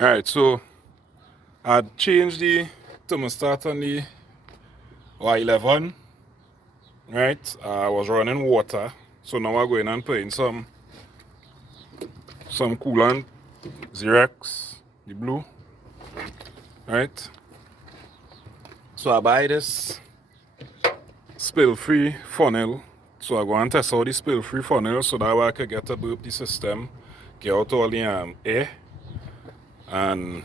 Alright, so I changed the thermostat on the Y11. Right, I was running water, so now I'm going and putting some coolant, Xerox, the blue. Right, so I buy this spill-free funnel. So I go and test out the spill-free funnel so that way I can get to burp the system, get out all the air, and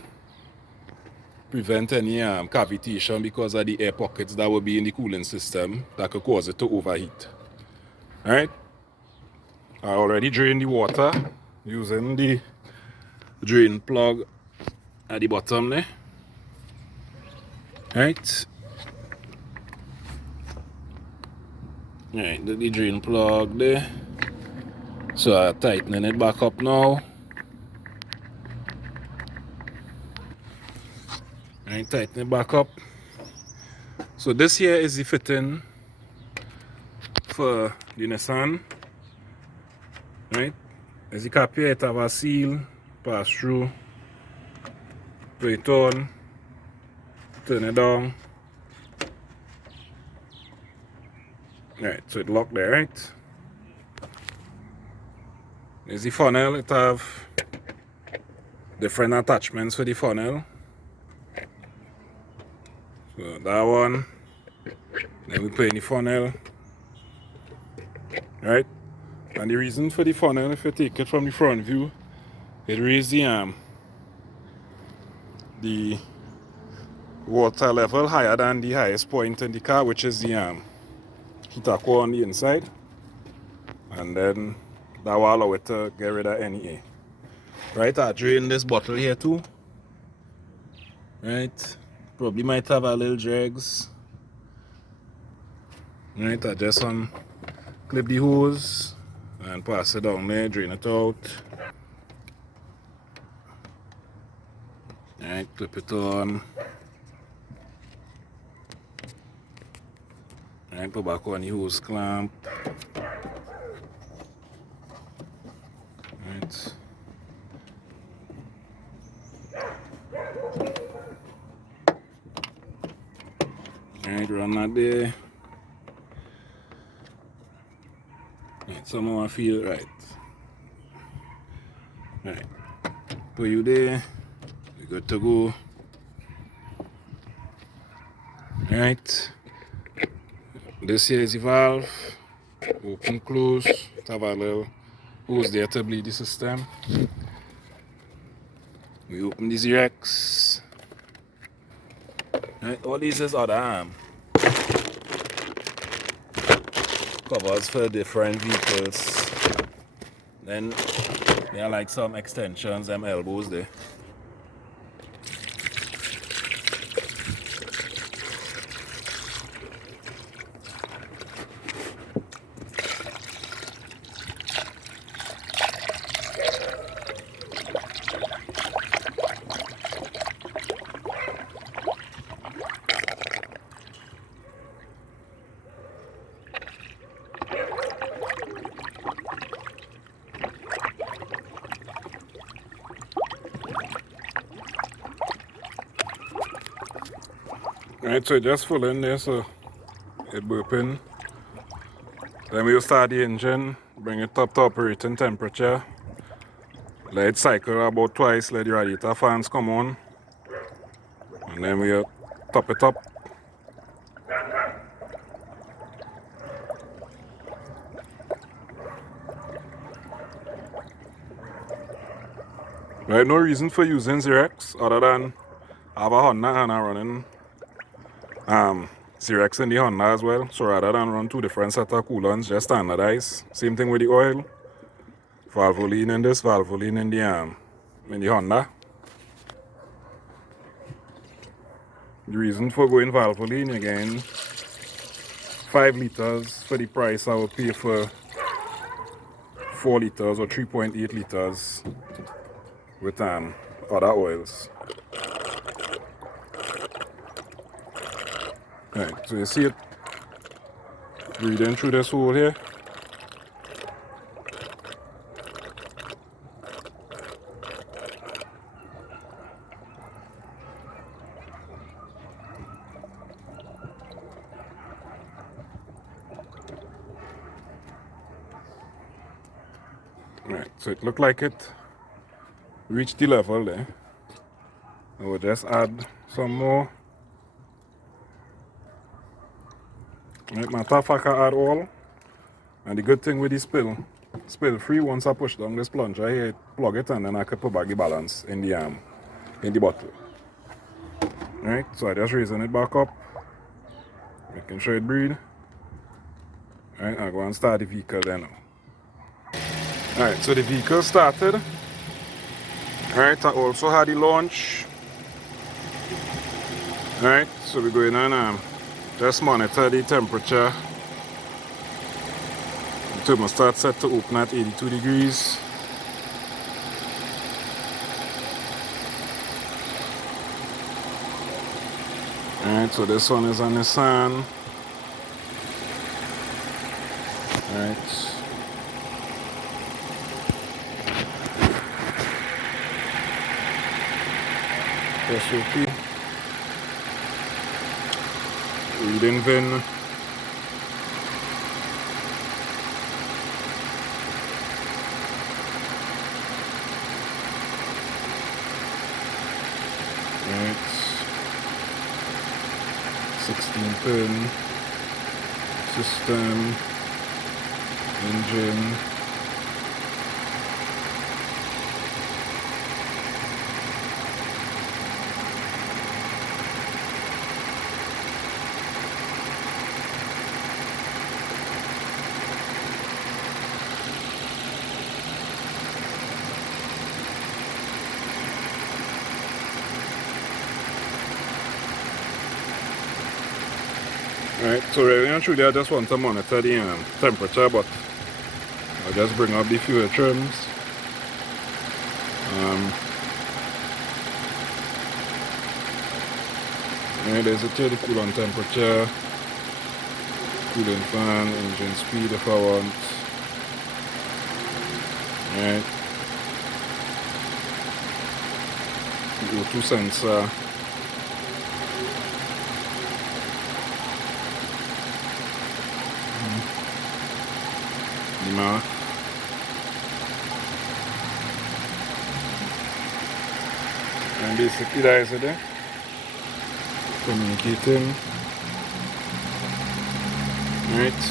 prevent any cavitation because of the air pockets that will be in the cooling system that could cause it to overheat. Alright, I already drained the water using the drain plug at the bottom there. Right, the drain plug there. So I'm tightening it back up now. Right, tighten it back up. So this here is the fitting for the Nissan. Right, as you cap here, it have a seal, pass through, put it on, turn it down. Right, so it locked there, right? There's the funnel, it have different attachments for the funnel. So that one, then we put in the funnel. Right? And the reason for the funnel, if you take it from the front view, it raises the water level higher than the highest point in the car, which is the heater core on the inside. And then that will allow it to get rid of any air. Right, I drain this bottle here too. Right, probably might have a little dregs. Right, I just clip the hose and pass it down there, drain it out. Right, clip it on. Right, put back on the hose clamp. Right. Right, run that there. Right, somehow I feel right. Right, put you there. We're good to go. Right, this here is the valve. Open, close. Have a little hose there to bleed the system. We open the Xerox. Right, all these is other covers for different vehicles. Then there are like some extensions, them elbows there. Right, so just full in there, so it burping. Then we'll start the engine, bring it up to operating temperature. Let it cycle about twice, let the radiator fans come on. And then we'll top it up. Right, no reason for using Xerox other than I have a Honda and I'm running Xerox in the Honda as well. So rather than run two different sets of coolants, just standardize. Same thing with the oil. Valvoline in this, Valvoline in the Honda. The reason for going Valvoline again, 5 liters for the price I would pay for 4 liters or 3.8 liters with other oils. Right, so you see it breathing through this hole here. Right, so it looked like it reached the level there. I will just add some more. Right, matter of fact, I add all. And the good thing with the spill free, once I push down this plunger here, plug it, and then I can put back the balance in the bottle. Right, so I just raising it back up, making sure it breathe. Right, I go and start the vehicle then now. Alright, so the vehicle started. Alright, I also had the launch. Alright, so we're going on just monitor the temperature. The thermostat set to open at 82 degrees. Alright, so this one is a Nissan. Alright. Press OK. Reading VIN. Right. 16 pin. System. Engine. Alright, so really and truly I just want to monitor the temperature, but I'll just bring up the fuel trims. Right, there's a the coolant temperature, cooling fan, engine speed if I want. Right. The O2 sensor. Mark. And basically that is it there. Communicating. Right.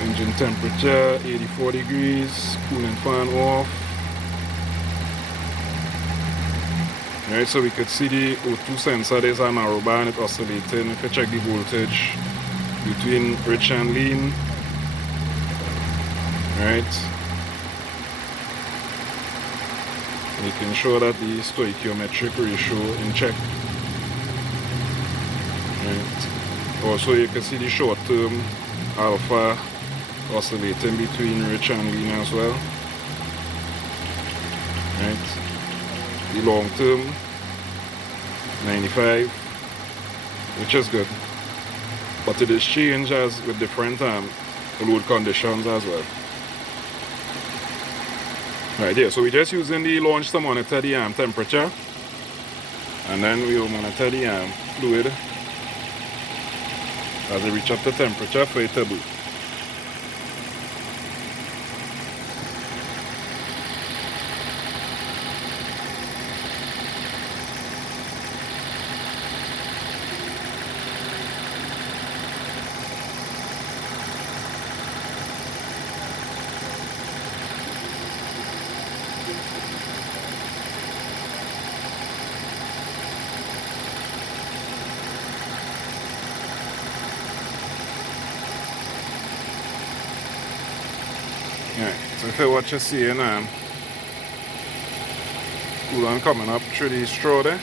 Engine temperature 84 degrees, cooling fan off. Right, so we could see the O2 sensor. There's a narrow band, it's oscillating. If you check the voltage between rich and lean. Right, making sure that the stoichiometric ratio in check. Right. Also you can see the short term alpha oscillating between rich and lean as well. Right. The long term 95, which is good. But it is changed as with different load conditions as well. Right, yeah, so we're just using the launch to monitor the temperature, and then we will monitor the fluid as it reaches up the temperature for it to boot. Alright, so if you watch, you're seeing coolant coming up through the straw there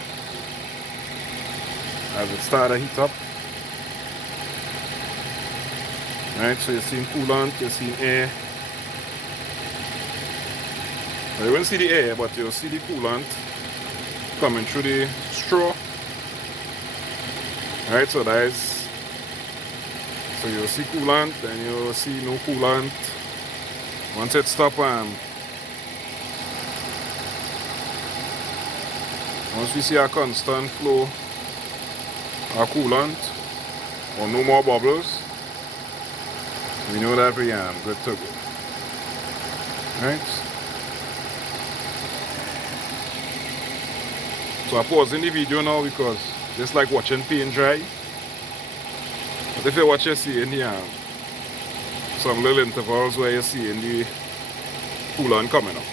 as it starts to heat up. Right, so you're seeing coolant, you're seeing air. Well, you won't see the air, but you'll see the coolant coming through the straw. Right, so that is, so you'll see coolant, then you'll see no coolant. Once it stops, once we see a constant flow of coolant or no more bubbles, we know that we are good to go. Right? So I'm pausing the video now because just like watching paint dry. But if you watch, you see in here some little intervals where you see in the coolant coming up.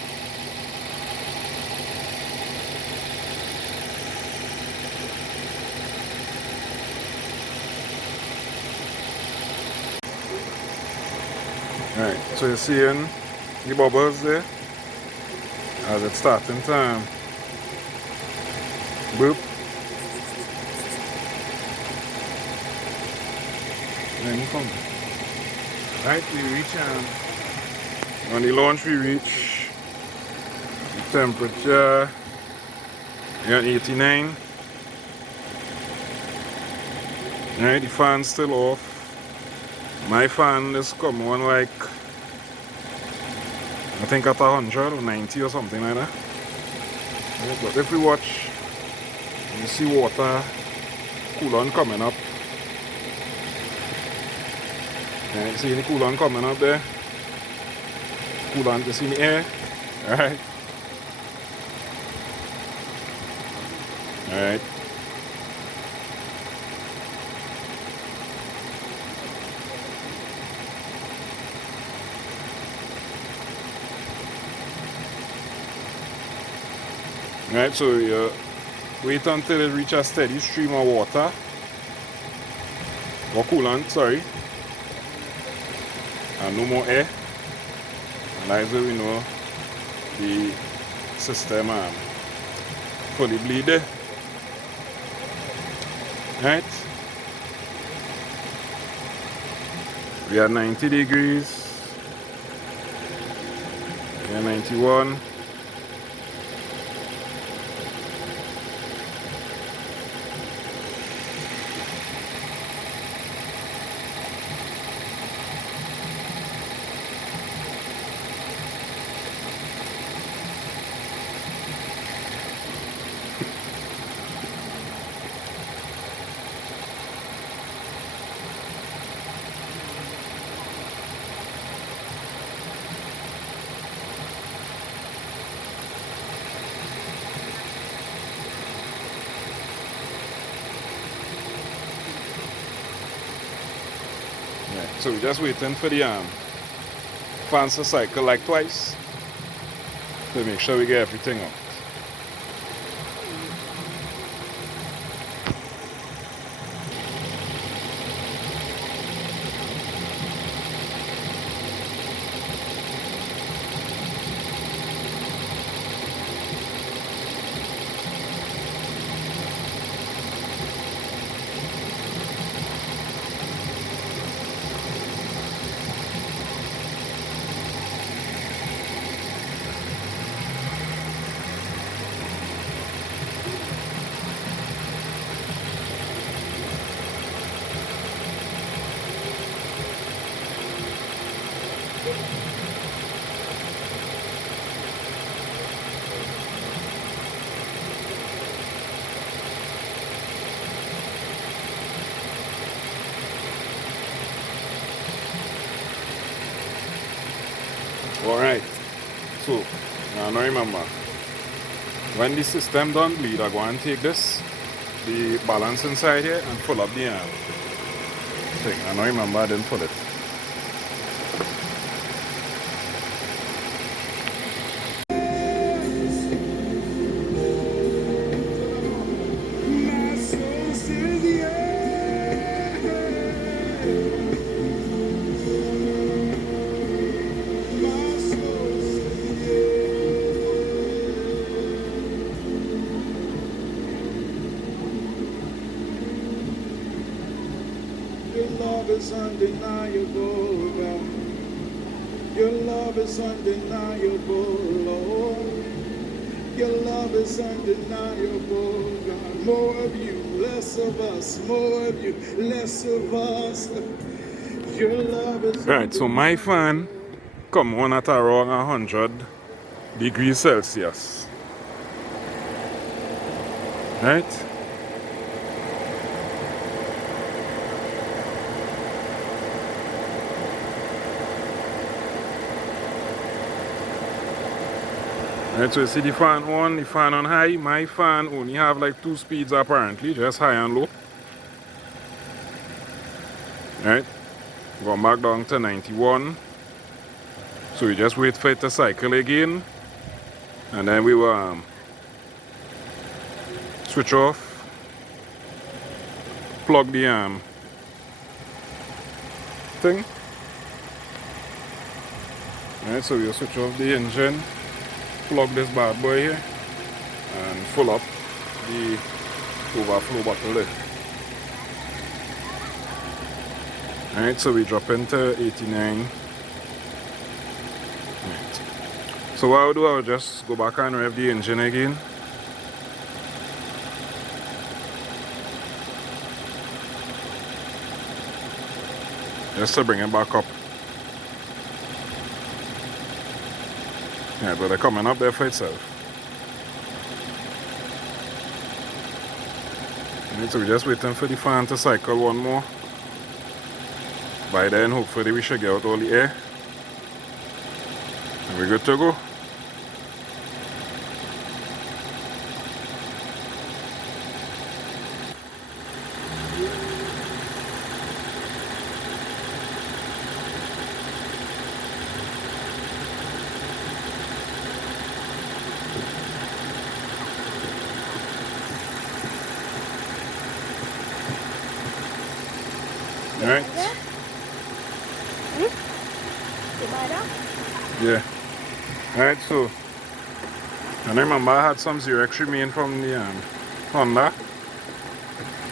Alright, so you're seeing the bubbles there as it's starting to boop. Right, we reach on the launch we reach the temperature at 89. Right, the fan's still off. My fan is come on like I think at 100 or 90 or something like that. Right, but if we watch, you see water coolant coming up. Yeah, you see the coolant coming up there. Coolant is in the air. Alright. Alright. Right, so you wait until it reaches a steady stream of water or coolant, sorry, and no more air, and that's how we know the system fully bleed. Right, we are 90 degrees, we are 91. Yeah, so we're just waiting for the fans to cycle like twice to make sure we get everything out. Alright, so now remember, when the system done bleed, I go and take this, the balance inside here, and pull up the thing. I now remember I didn't pull it. Your love is undeniable, God. Your love is undeniable, Lord. Your love is undeniable, God. More of you, less of us. More of you, less of us. Your love is Right, so my fan come on at around 100 degrees Celsius. Right? Right, so you see the fan on high. My fan only have like 2 speeds apparently, just high and low. Right, go back down to 91. So we just wait for it to cycle again, and then we will switch off, plug the thing. Right, so we'll switch off the engine, plug this bad boy here, and full up the overflow bottle there. Alright, so we drop into 89. Right. So what I'll do, I'll just go back and rev the engine again. Just to bring it back up. Yeah, but they're coming up there for itself. Right, so we're just waiting for the fan to cycle one more. By then, hopefully we should get out all the air. And we're good to go. Alright. Yeah. Alright, so and I remember I had some Xerox remain from the Honda,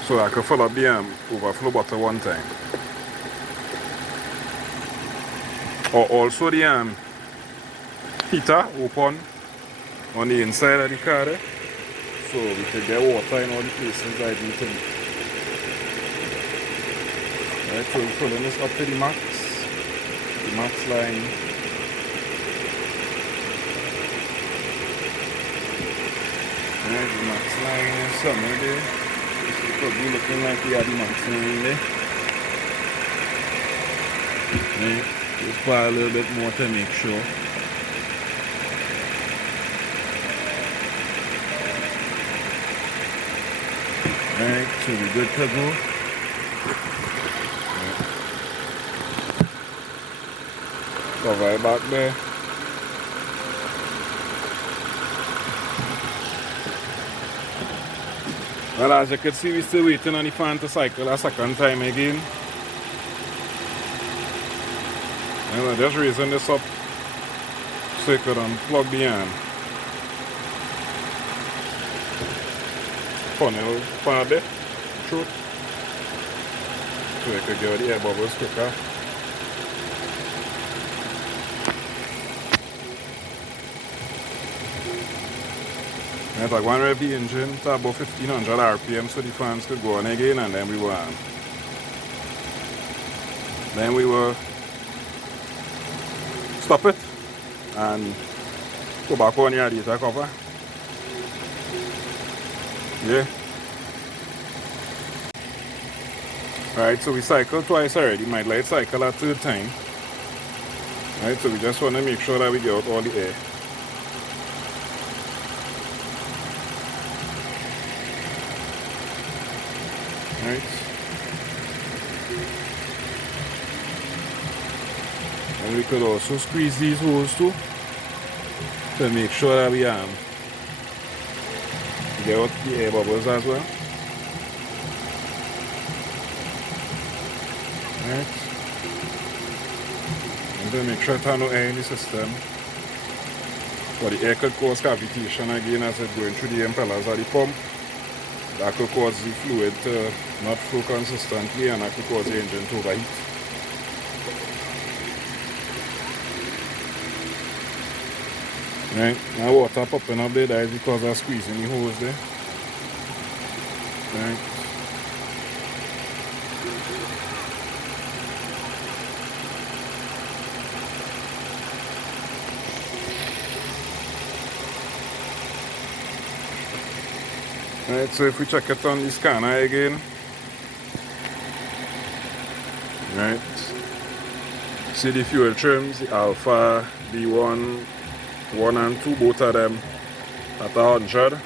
so I could fill up the overflow bottle one time. Or also the heater open on the inside of the car there, so we could get water in all the places I need to be. Alright, so we're pulling this up to the max line. Alright, the max line is somewhere there. It's probably looking like we have the max line there. Alright, just fire a little bit more to make sure. Alright, so we're good to go. Cover it back there. Well, as you can see, we're still waiting on the fan to cycle a second time again. And I'm just raising this up so you could unplug the funnel part there, through, so you could get the air bubbles quicker. Right, I want to rev the engine to about 1500 RPM so the fans could go on again, and then we will stop it and go back on the radiator cover. Yeah. Right, so we cycled twice already. Might light cycle a third time. Right, so we just want to make sure that we get out all the air. Right. And we could also squeeze these holes too to make sure that we get out the air bubbles as well. Right. And to make sure there's no air in the system. But the air could cause cavitation again as it's going through the impellers of the pump. That could cause the fluid to not flow consistently, and that could cause the engine to overheat. Right, now water popping up there, that is because of squeezing the hose there. Right. Right, so if we check it on the scanner again, right, see the fuel trims, the Alpha, D1, 1 and 2, both of them at 100.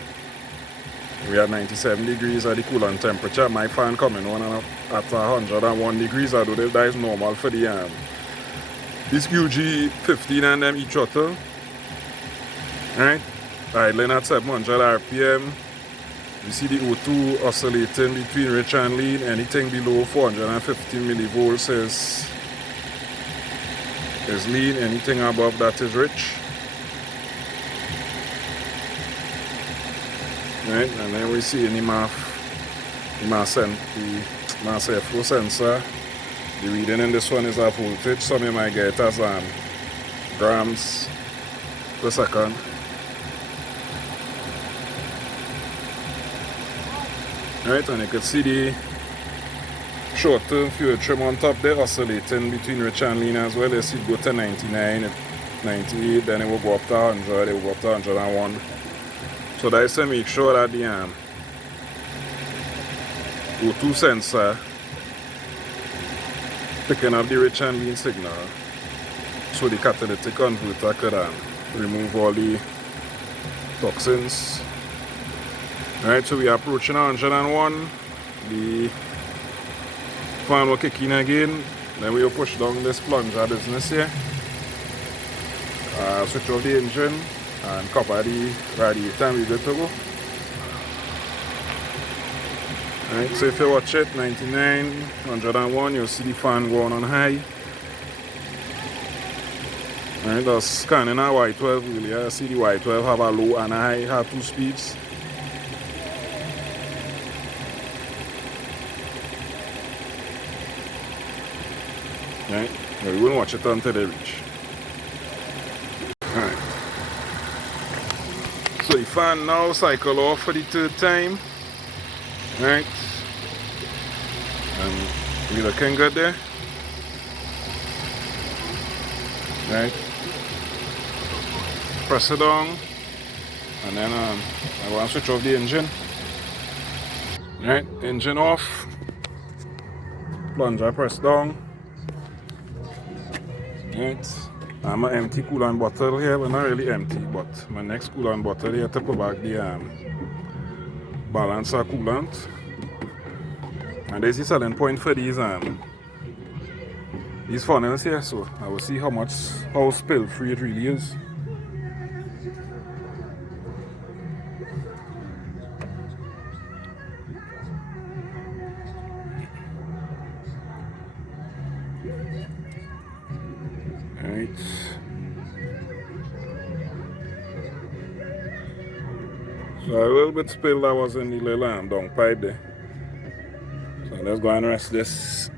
We are 97 degrees at the coolant temperature. My fan coming on at 101 degrees. I do that is normal for the this UG15 and them each other. Right? Idling at 700 RPM. You see the O2 oscillating between rich and lean. Anything below 450 millivolts is lean. Anything above that is rich. Right? And then we see in the mass flow sensor. The reading in this one is a voltage. Some you might get as grams per second. Right, and you can see the short-term fuel trim on top there oscillating between rich and lean as well. You see it go to 99, 98, then it will go up to 100, it will go up to 101. So that is to make sure that the O2 sensor picking up the rich and lean signal, so the catalytic converter could remove all the toxins. Right, so we are approaching 101. The fan will kick in again. Then we will push down this plunger business here. Switch off the engine and cover the radiator and we're good to go. Right, so if you watch it, 99, 101, you'll see the fan going on high. Right, that's scanning our Y12 really. I see the Y12 have a low and a high, have 2 speeds. Right, we won't watch it until they reach. Alright. So the fan now cycle off for the 3rd time. Right. And we're looking good there. Right. Press it down. And then I want to switch off the engine. Right, engine off. Plunger press down. Right. I'm an empty coolant bottle here, but not really empty, but my next coolant bottle here to put back the balancer coolant. And there's the selling point for these funnels here, so I will see how spill free it really is. Right. So a little bit spill that was in the little down pipe there. So let's go and rest this.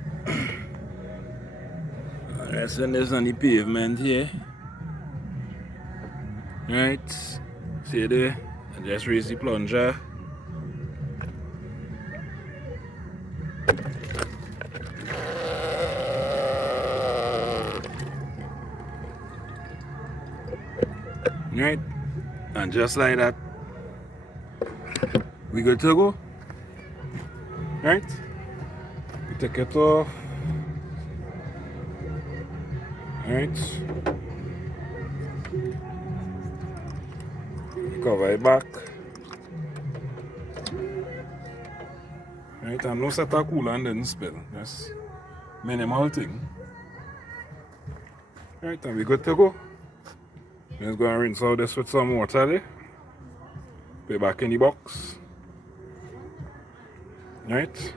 Resting this on the pavement here. Right. See there? I just raise the plunger. Right, and just like that, we good to go. Right, we take it off. Right, cover it back. Right, and no set of coolant didn't spill. Just minimal thing. Right, and we good to go. Let's go and rinse out this with some water there. Put it back in the box. Right.